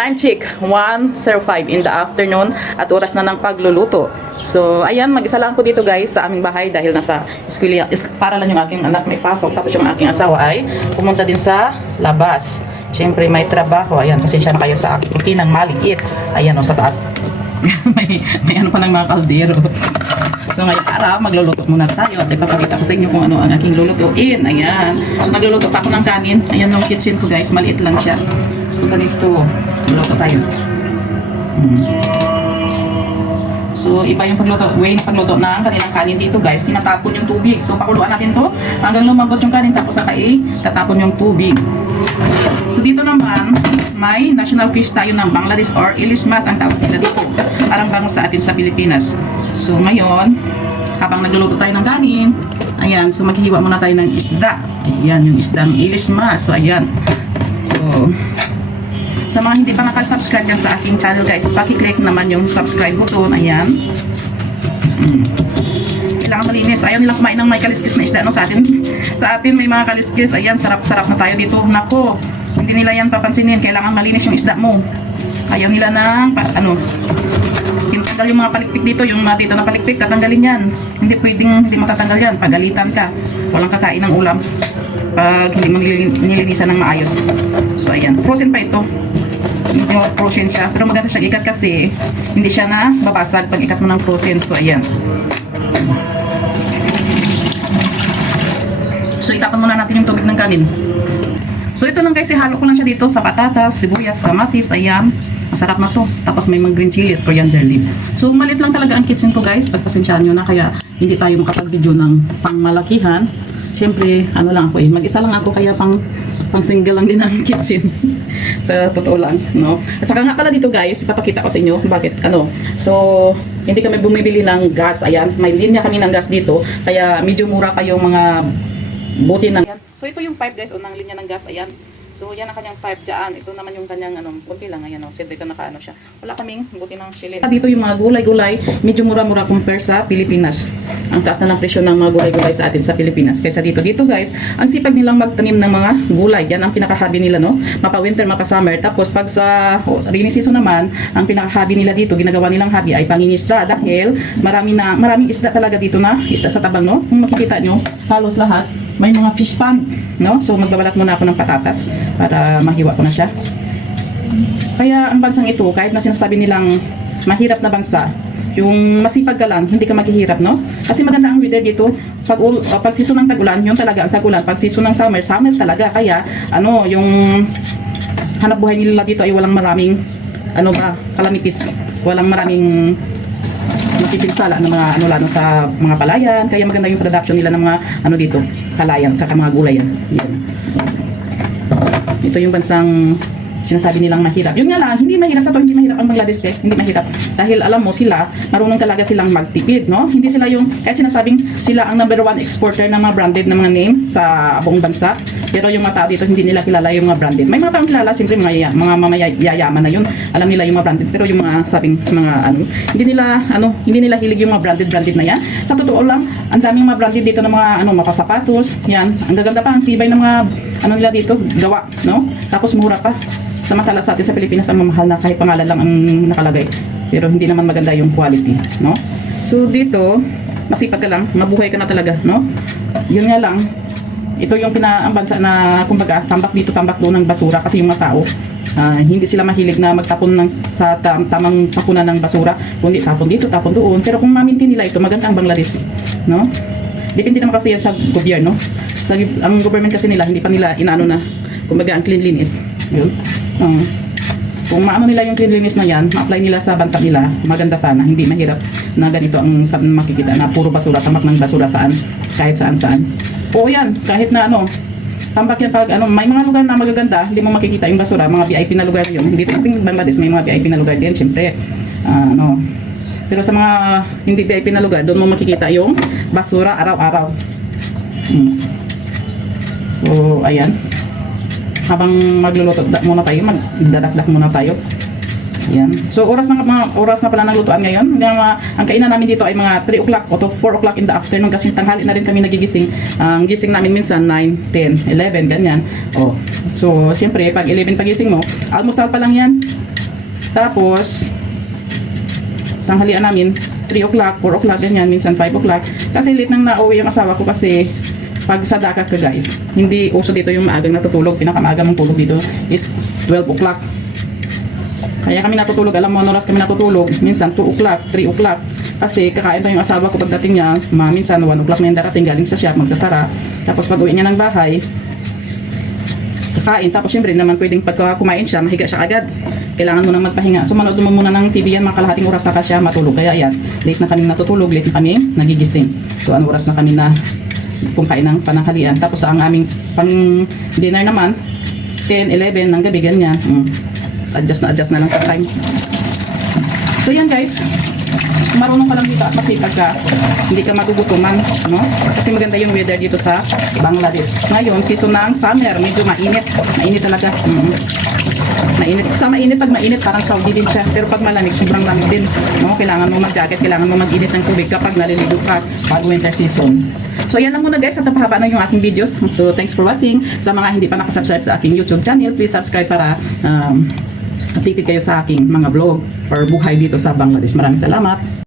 Time check, 1:05 in the afternoon at oras na ng pagluluto. So, ayan, mag-isa lang ako dito guys sa aming bahay dahil nasa eskwela, para lang yung aking anak may pasok. Tapos yung aking asawa ay pumunta din sa labas. Siyempre may trabaho. Ayan, pasensya na kayo sa aking kusinang maliit. Ayan o, sa taas. may ano pa ng mga kaldero. So ngayon magluluto muna tayo at ipapakita ko sa inyo kung ano ang aking lulutuin. Ayan. So nagluluto pa ako ng kanin. Ayan yung kitchen ko guys. Maliit lang siya. So ganito. Luluto tayo. So iba yung way ng pagluto ng kanilang kanin dito guys. Tinatapon yung tubig. So pakuluan natin to hanggang lumambot yung kanin tapos saka tatapon yung tubig. So dito naman may national fish tayo ng Bangladesh or ilismas ang tawag nila dito. Parang bango sa atin sa Pilipinas. So ngayon, habang nagluluto tayo ng kanin, ayan, so maghihiwa muna tayo ng isda. Ayan, yung isdang ilismas. So ayan. So, sa mga hindi pa nakasubscribe yan sa aking channel guys, paki-click naman yung subscribe button. Ayan. Kailangan malinis. Ayaw nilang kumain ng may kaliskis na isda. No? Sa atin may mga kaliskis. Ayan, sarap-sarap na tayo dito. Nako, hindi nila yan papansinin. Kailangan malinis yung isda mo. Ayaw nila ng, tinatanggal yung mga palikpik dito. Yung mga dito na palikpik, tatanggalin yan. Hindi pwedeng, hindi matatanggal yan. Pagalitan ka. Walang kakain ng ulam pag hindi mo nilinisan ng maayos. So, ayan. Frozen pa ito. Hindi mo frozen siya. Pero maganda siyang ikat kasi hindi siya na babasag pag ikat mo ng frozen. So, ayan. So, itapan muna natin yung tubig ng kanin. So, ito lang guys, ihalo ko lang siya dito sa patatas, sibuyas, kamatis, ayan. Masarap na to. Tapos may mga green chili at coriander leaves. So, malit lang talaga ang kitchen ko guys. Pagpasensyaan nyo na kaya hindi tayo makapag-video ng pangmalakihan. Siyempre, ano lang ako mag-isa lang ako kaya pang single lang din ang kitchen. Sa totoo lang, no? At saka nga pala dito guys, ipapakita ko sa inyo bakit, So, hindi kami bumibili ng gas. Ayan, may linya kami ng gas dito. Kaya medyo mura pa yung mga buti ng. So, ito yung pipe guys, unang linya ng gas. Ayan. So, yan ang kanyang pipe dyan. Ito naman yung kanyang, kunti lang. Ayan, siyempre ka nakaano siya. Wala kaming buti ng shilin. Dito yung mga gulay-gulay, medyo mura-mura compare sa Pilipinas. Ang taas na ng presyo ng mga gulay-gulay sa atin sa Pilipinas. Kaysa dito guys, ang sipag nilang magtanim ng mga gulay. Yan ang pinaka-hobby nila, no? Mapa-winter, mapa-summer. Tapos, pag sa rainy season naman, ang pinaka-hobby nila dito, ginagawa nilang hobby ay pangingisda. Dahil maraming isda talaga dito na, isda sa tabang, no? Kung makikita nyo, halos lahat, may mga fish pond, no? So, magbabalat muna ako ng patatas para mahiwa ko na siya. Kaya ang bansang ito, kahit na sinasabi nilang mahirap na bansa, yung masipag ka lang, hindi ka maghihirap, no? Kasi maganda ang weather dito. Pag season ng tag-ulan, yun talaga ang tag-ulan. Pag season ng summer, summer talaga. Kaya, yung hanap buhay nila dito ay walang maraming, kalamitis. Walang maraming mapipinsala ng mga lalo sa mga palayan. Kaya maganda yung production nila ng mga dito, palayan, saka mga gulay yan. Yan. Ito yung bansang sinasabi nilang mahirap. Yun nga lang, hindi mahirap sa to, hindi mahirap ang Bangladesh guys, hindi mahirap. Dahil alam mo sila, marunong talaga silang magtipid, no? Hindi sila yung, kahit sinasabing sila ang #1 exporter ng mga branded na mga name sa buong bansa. Pero yung mga tao dito, hindi nila kilala yung mga branded. May mga taong kilala, siyempre mga mamayayaman na yun. Alam nila yung mga branded. Pero yung mga sabing mga hindi nila hilig yung mga branded na yan. Sa totoo lang, ang daming mga branded dito ng mga mga sapatos. Yan, ang gaganda pa, ang tibay ng mga nila dito, gawa, no? Tapos mura pa. Samantala sa atin sa Pilipinas, ang mamahal na kahit pangalan lang ang nakalagay. Pero hindi naman maganda yung quality, no? So dito, masipag ka lang, mabuhay ka na talaga, no? Yun nga lang, ito yung ang bansa na, kumbaga, tambak dito, tambak doon ng basura kasi yung mga tao, hindi sila mahilig na magtapon sa tamang pakunan ng basura, kundi tapon dito, tapon doon. Pero kung mamintin nila ito, maganda ang Bangladesh, no? Depende naman kasi yan sa gobyerno. Ang government kasi nila, hindi pa nila inaano na, kumbaga, ang cleanliness. Yun. Kung maano nila yung cleanliness na yan, ma-apply nila sa bansa nila, maganda sana. Hindi mahirap na ganito ang makikita na puro basura, tambak ng basura kahit saan. Oo yan, kahit na tambak yan pag may mga lugar na magaganda, hindi mo makikita yung basura, mga VIP na lugar yun. Dito sa Bangladesh may mga VIP na lugar din, syempre. Pero sa mga hindi VIP na lugar, doon mo makikita yung basura araw-araw. So, ayan. Habang magluluto muna tayo, magdadakdak muna tayo. Ayan. So, oras na pala ng lutuan ngayon. Ang kainan namin dito ay mga 3 o'clock o to 4 o'clock in the afternoon kasi tanghali na rin kami nagigising. Ang gising namin minsan 9, 10, 11, ganyan. So, siyempre, pag 11 pagising mo, almusal pa lang yan. Tapos, tanghalian namin, 3 o'clock, 4 o'clock, ganyan, minsan 5 o'clock. Kasi late nang nauwi yung asawa ko kasi pag sa dagat ka guys, hindi uso dito yung maagang natutulog. Pinakamaaga mong tulog dito is 12 o'clock. Kaya kami natutulog, alam mo, oras kami natutulog, minsan 2 o'clock, 3 o'clock. Kasi kakain pa yung asawa ko pagdating niya, minsan 1 o'clock na yung darating, galing sa shop, magsasara. Tapos pag uwi niya ng bahay, kakain. Tapos syempre naman pwedeng pagka kumain siya, mahiga siya agad. Kailangan mo nang magpahinga. So manood mo muna ng TV yan, mga kalahating oras saka siya matulog. Kaya ayan, late na kami natutulog, late na kami nagigising. So anong oras na kami na kumakain ng pananghalian. Tapos ang aming pang dinner naman, 10, 11 ng gabi, ganyan. Adjust na lang sa time. So yan guys, marunong ka lang dito at masipag ka, hindi ka magugutuman, no? Kasi maganda yung weather dito sa Bangladesh. Ngayon, season ng summer, medyo mainit. Mainit talaga. Mainit. Sa mainit, pag mainit, parang Saudi din siya. Pero pag malamig, sobrang lamig din. No? Kailangan mo mag-jacket, kailangan mo mag-init ng tubig kapag naliligo ka pag winter season. So yan lang muna guys, at napahaba na yung aking videos. So thanks for watching. Sa mga hindi pa nakasubscribe sa aking YouTube channel, please subscribe para updated kayo sa aking mga vlog or buhay dito sa Bangladesh. Maraming salamat.